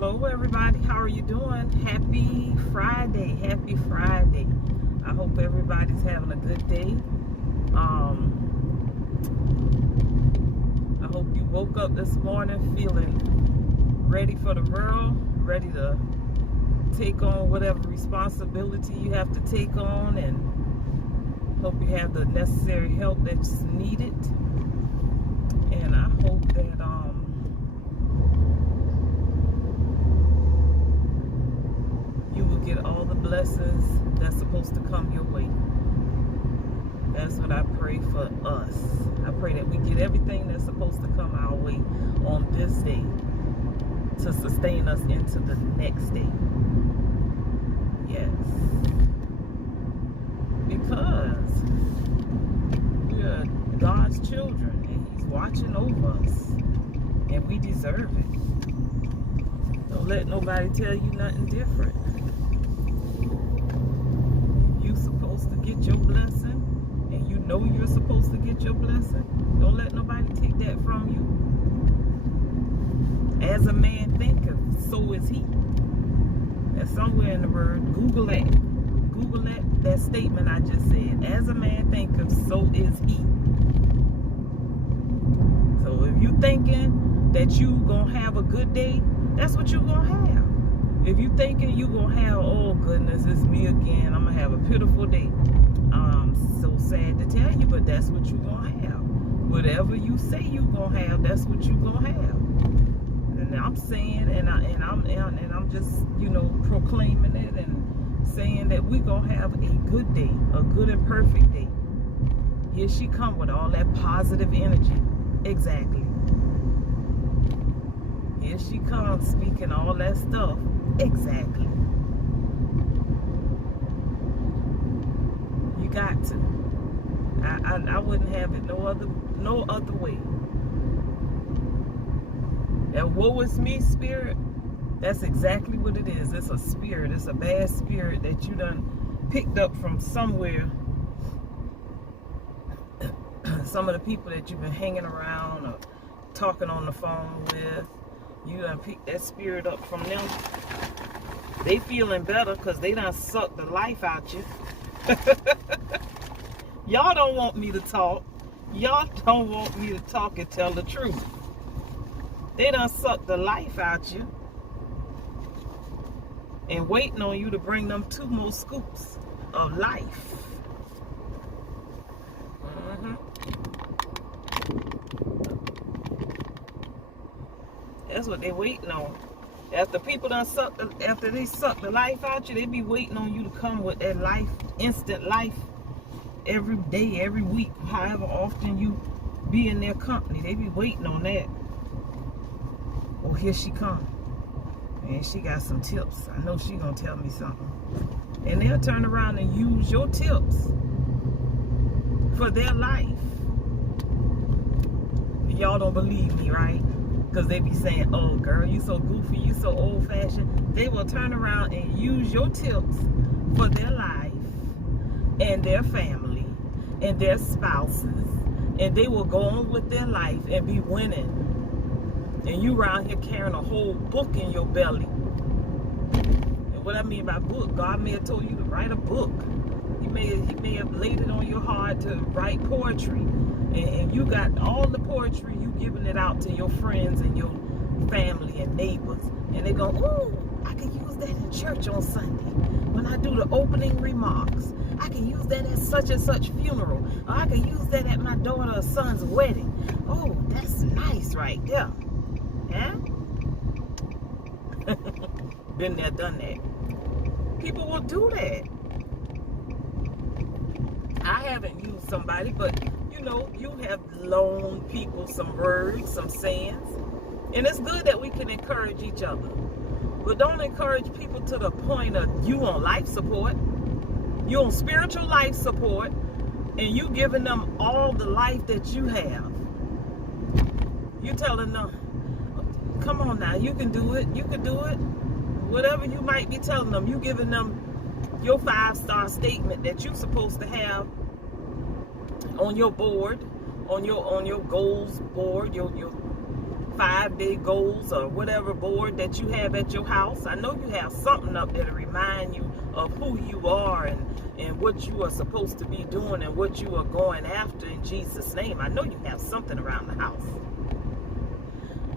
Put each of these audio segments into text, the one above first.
Hello everybody, how are you doing? Happy Friday, happy Friday. I hope everybody's having a good day. I hope you woke up this morning feeling ready for the world, ready to take on whatever responsibility you have to take on, and hope you have the necessary help that's needed. And I hope that you will get all the blessings that's supposed to come your way. That's what I pray for us. I pray that we get everything that's supposed to come our way on this day to sustain us into the next day. Yes. Because we are God's children and He's watching over us and we deserve it. Don't let nobody tell you nothing different. You're supposed to get your blessing and you know you're supposed to get your blessing. Don't let nobody take that from you. As a man thinketh, so is he. That's somewhere in the word. Google that. Google that statement I just said. As a man thinketh, so is he. So if you thinking that you gonna have a good day, that's what you gonna have. If you thinking you gonna have, oh goodness, it's me again, I'm gonna have a pitiful day. I'm so sad to tell you, but that's what you gonna have. Whatever you say you gonna have, that's what you gonna have. And I'm saying, and I'm just, proclaiming it and saying that we gonna have a good day, a good and perfect day. Here she come with all that positive energy. Exactly. Here she comes speaking all that stuff. Exactly. You got to. I wouldn't have it no other way. That woe is me spirit, that's exactly what it is. It's a spirit. It's a bad spirit that you done picked up from somewhere. Some of the people that you've been hanging around or talking on the phone with, you done picked that spirit up from them. They feeling better because they done sucked the life out you. Y'all don't want me to talk. Y'all don't want me to talk and tell the truth. They done sucked the life out you and waiting on you to bring them 2 more scoops of life. That's what they waiting on. After people done after they suck the life out you, they be waiting on you to come with that life, instant life, every day, every week, however often you be in their company. They be waiting on that. Oh, here she come. And she got some tips. I know she gonna tell me something. And they'll turn around and use your tips for their life. Y'all don't believe me, right? Because they be saying, oh girl, you so goofy, you so old-fashioned. They will turn around and use your tips for their life and their family and their spouses. And they will go on with their life and be winning. And you around here carrying a whole book in your belly. And what I mean by book, God may have told you to write a book. He may have laid it on your heart to write poetry. And you got all the poetry, you giving it out to your friends and your family and neighbors. And they go, ooh, I can use that in church on Sunday when I do the opening remarks. I can use that at such and such funeral. Or I can use that at my daughter or son's wedding. Oh, that's nice right there. Yeah? Been there, done that. People will do that. I haven't used somebody, but you have loaned people some words, some sayings. And it's good that we can encourage each other. But don't encourage people to the point of you on life support. You on spiritual life support. And you giving them all the life that you have. You telling them, come on now, you can do it. You can do it. Whatever you might be telling them, you giving them your 5-star statement that you're supposed to have on your board, on your goals board, your 5-day goals or whatever board that you have at your house. I know you have something up there to remind you of who you are and what you are supposed to be doing and what you are going after in Jesus' name. I know you have something around the house.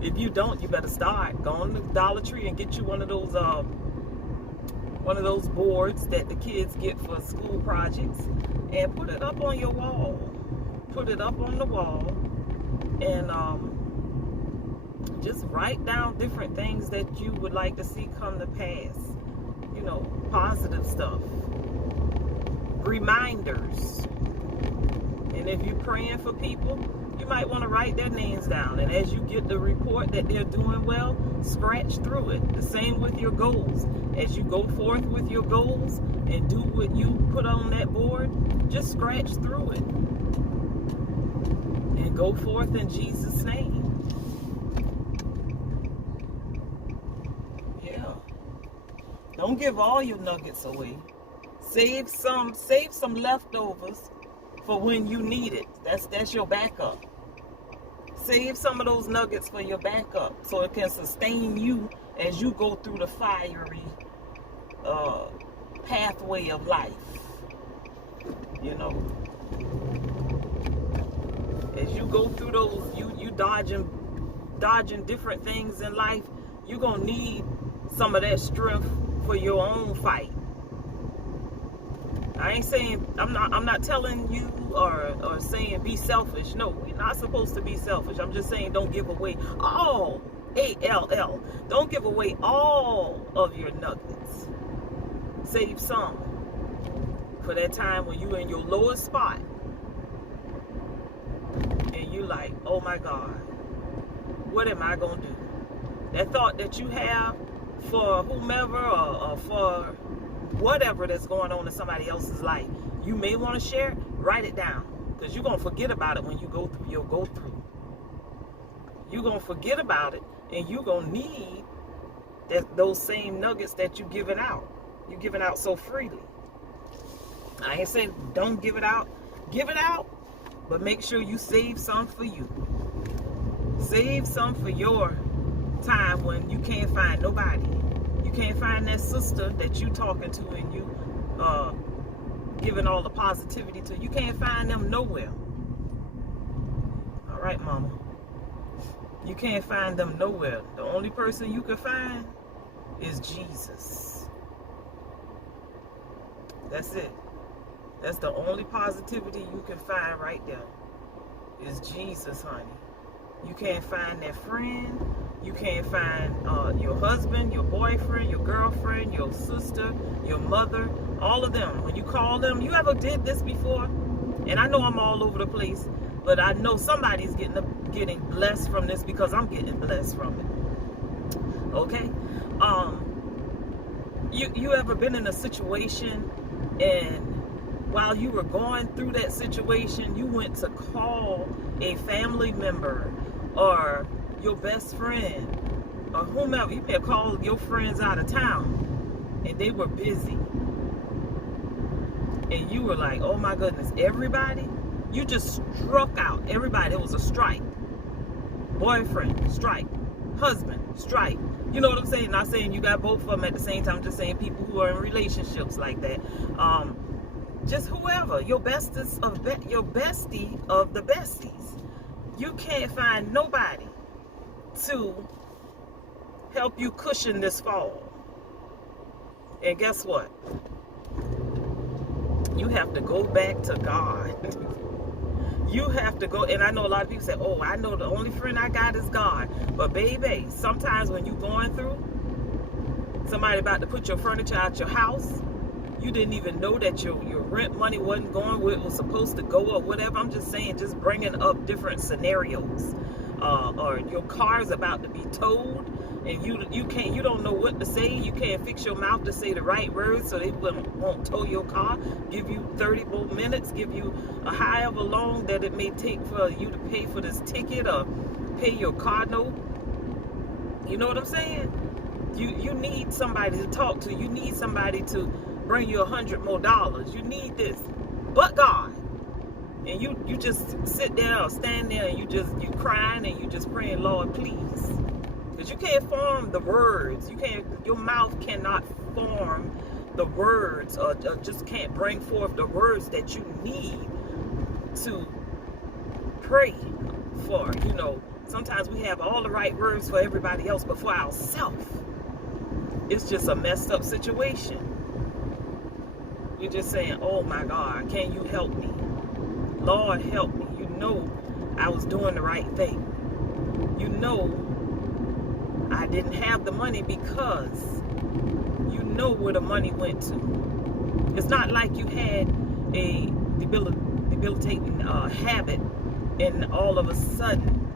If you don't, you better start. Go on to Dollar Tree and get you one of those boards that the kids get for school projects and put it up on your wall. Put it up on the wall and just write down different things that you would like to see come to pass. You know, positive stuff. Reminders. And if you're praying for people, you might want to write their names down. And as you get the report that they're doing well, scratch through it. The same with your goals. As you go forth with your goals and do what you put on that board, just scratch through it. And go forth in Jesus' name. Yeah. Don't give all your nuggets away. Save some leftovers for when you need it. That's your backup. Save some of those nuggets for your backup so it can sustain you as you go through the fiery pathway of life. You know, as you go through those, you dodging different things in life, you're gonna need some of that strength for your own fight. I ain't saying, I'm not telling you or saying be selfish. No, we're not supposed to be selfish. I'm just saying don't give away all, A-L-L. Don't give away all of your nuggets. Save some for that time when you're in your lowest spot and you like, oh my God, what am I gonna do? That thought that you have for whomever or for whatever that's going on in somebody else's life, you may want to share, write it down, because you're going to forget about it when you go through your go-through. You're going to forget about it, and you're going to need those same nuggets that you're giving out. You're giving out so freely. I ain't saying don't give it out. Give it out, but make sure you save some for you. Save some for your time when you can't find nobody. You can't find that sister that you talking to and you giving all the positivity to. You can't find them nowhere. All right, mama. You can't find them nowhere. The only person you can find is Jesus. That's it. That's the only positivity you can find right there. Is Jesus, honey. You can't find that friend. You can't find your husband, your boyfriend, your girlfriend, your sister, your mother, all of them. When you call them, you ever did this before? And I know I'm all over the place, but I know somebody's getting blessed from this because I'm getting blessed from it. Okay? You ever been in a situation and while you were going through that situation, you went to call a family member or your best friend or whomever. You may have called your friends out of town and they were busy. And you were like, oh my goodness, everybody? You just struck out. Everybody, it was a strike. Boyfriend, strike. Husband, strike. You know what I'm saying? Not saying you got both of them at the same time. I'm just saying people who are in relationships like that. Just whoever, your bestie of the besties. You can't find nobody to help you cushion this fall. And guess what? You have to go back to God. You have to go, and I know a lot of people say, oh, I know the only friend I got is God. But baby, sometimes when you're going through, somebody about to put your furniture out your house, you didn't even know that your rent money wasn't going where it was supposed to go or whatever. I'm just saying, just bringing up different scenarios. Or your car's about to be towed and you don't know what to say. You can't fix your mouth to say the right words so they won't tow your car. Give you 30 more minutes. Give you a however long that it may take for you to pay for this ticket or pay your car note. You know what I'm saying? You need somebody to talk to. You need somebody to bring you $100 more. You need this. But God. And you just sit there or stand there and you crying and you just praying, Lord, please. Because you can't form the words. Your mouth cannot form the words or just can't bring forth the words that you need to pray for. Sometimes we have all the right words for everybody else, but for ourselves, it's just a messed up situation. We're just saying, oh my God, can you help me? Lord, help me. I was doing the right thing. I didn't have the money because where the money went to. It's not like you had a debilitating habit and all of a sudden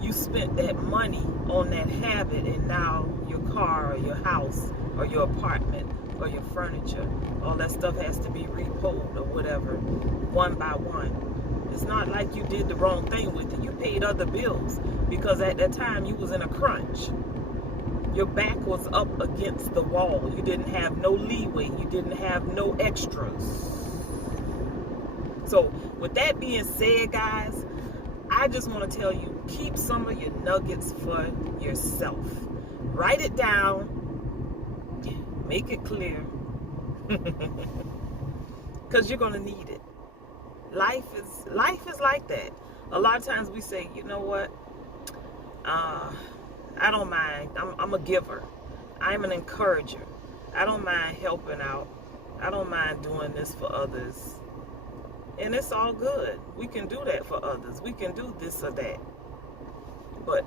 you spent that money on that habit and now your car or your house or your apartment or your furniture, all that stuff has to be repoed or whatever, one by one. It's not like you did the wrong thing with it. You paid other bills because at that time you was in a crunch. Your back was up against the wall. You didn't have no leeway. You didn't have no extras. So with that being said, guys, I just want to tell you, keep some of your nuggets for yourself. Write it down. Make it clear. Because you're going to need it. Life is like that. A lot of times we say, you know what? I don't mind. I'm a giver. I'm an encourager. I don't mind helping out. I don't mind doing this for others. And it's all good. We can do that for others. We can do this or that. But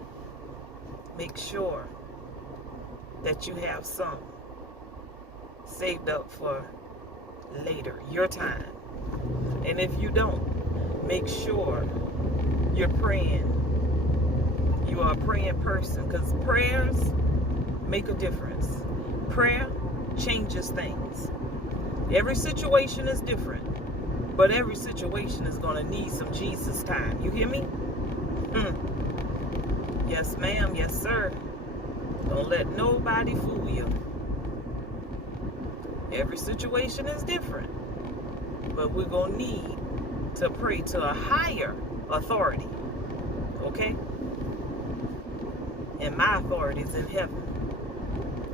make sure that you have some saved up for later, your time. And if you don't, make sure you're praying. You are a praying person, because prayers make a difference. Prayer changes things. Every situation is different, but every situation is going to need some Jesus time. You hear me? Yes, ma'am. Yes, sir. Don't let nobody fool you. Every situation is different, but we're going to need to pray to a higher authority. Okay? And my authority is in heaven.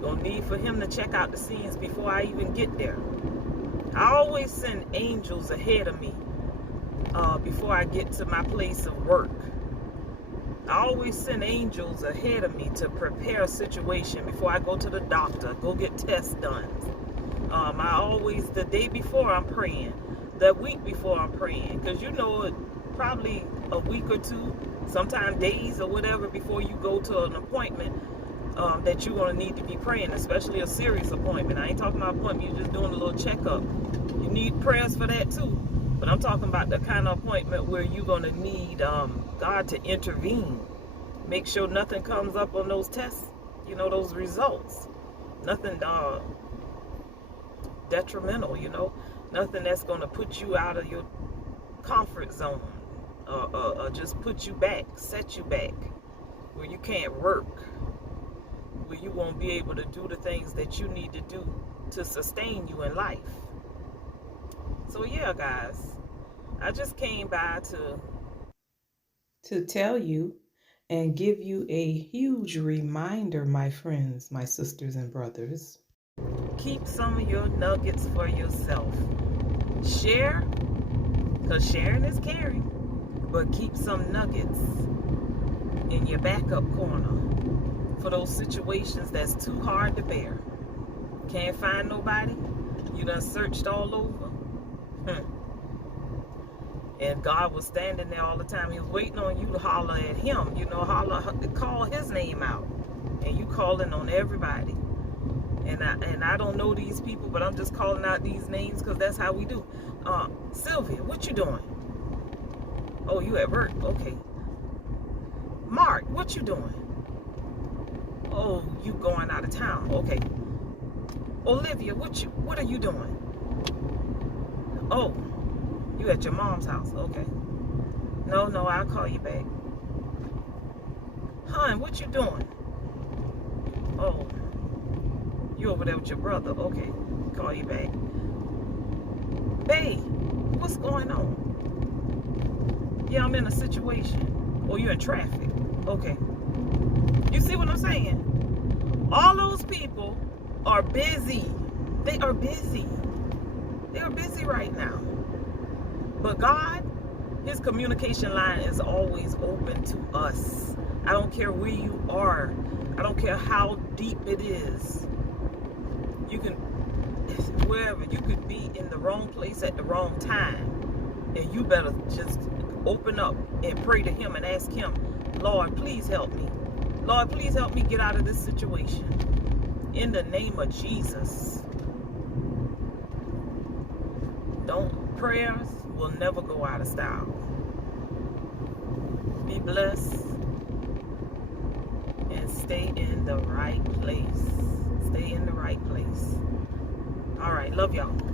Gonna need for him to check out the scenes before I even get there. I always send angels ahead of me before I get to my place of work. I always send angels ahead of me to prepare a situation before I go to the doctor, go get tests done. The day before I'm praying, the week before I'm praying, because probably a week or two, sometimes days or whatever before you go to an appointment that you're going to need to be praying, especially a serious appointment. I ain't talking about appointment, you're just doing a little checkup. You need prayers for that too. But I'm talking about the kind of appointment where you're going to need God to intervene. Make sure nothing comes up on those tests, those results. Nothing detrimental, nothing that's going to put you out of your comfort zone. Just put you back, set you back, where you can't work, where you won't be able to do the things that you need to do to sustain you in life. So yeah, guys, I just came by to tell you and give you a huge reminder, my friends, my sisters and brothers. Keep some of your nuggets for yourself. Share, because sharing is caring. But keep some nuggets in your backup corner for those situations that's too hard to bear. Can't find nobody? You done searched all over? And God was standing there all the time. He was waiting on you to holler at him. Call his name out. And you calling on everybody. And I don't know these people, but I'm just calling out these names because that's how we do. Sylvia, what you doing? Oh, you at work? Okay. Mark, what you doing? Oh, you going out of town? Okay. Olivia, what are you doing? Oh, you at your mom's house? Okay. No, I'll call you back. Hon, what you doing? Oh, you over there with your brother? Okay, call you back. Babe, what's going on? Yeah, I'm in a situation. Or you're in traffic. Okay. You see what I'm saying? All those people are busy. They are busy. They are busy right now. But God, his communication line is always open to us. I don't care where you are. I don't care how deep it is. You can, wherever, you could be in the wrong place at the wrong time. And you better just open up and pray to him and ask him, Lord, please help me. Lord, please help me get out of this situation. In the name of Jesus. Prayers will never go out of style. Be blessed and stay in the right place. Stay in the right place. All right, love y'all.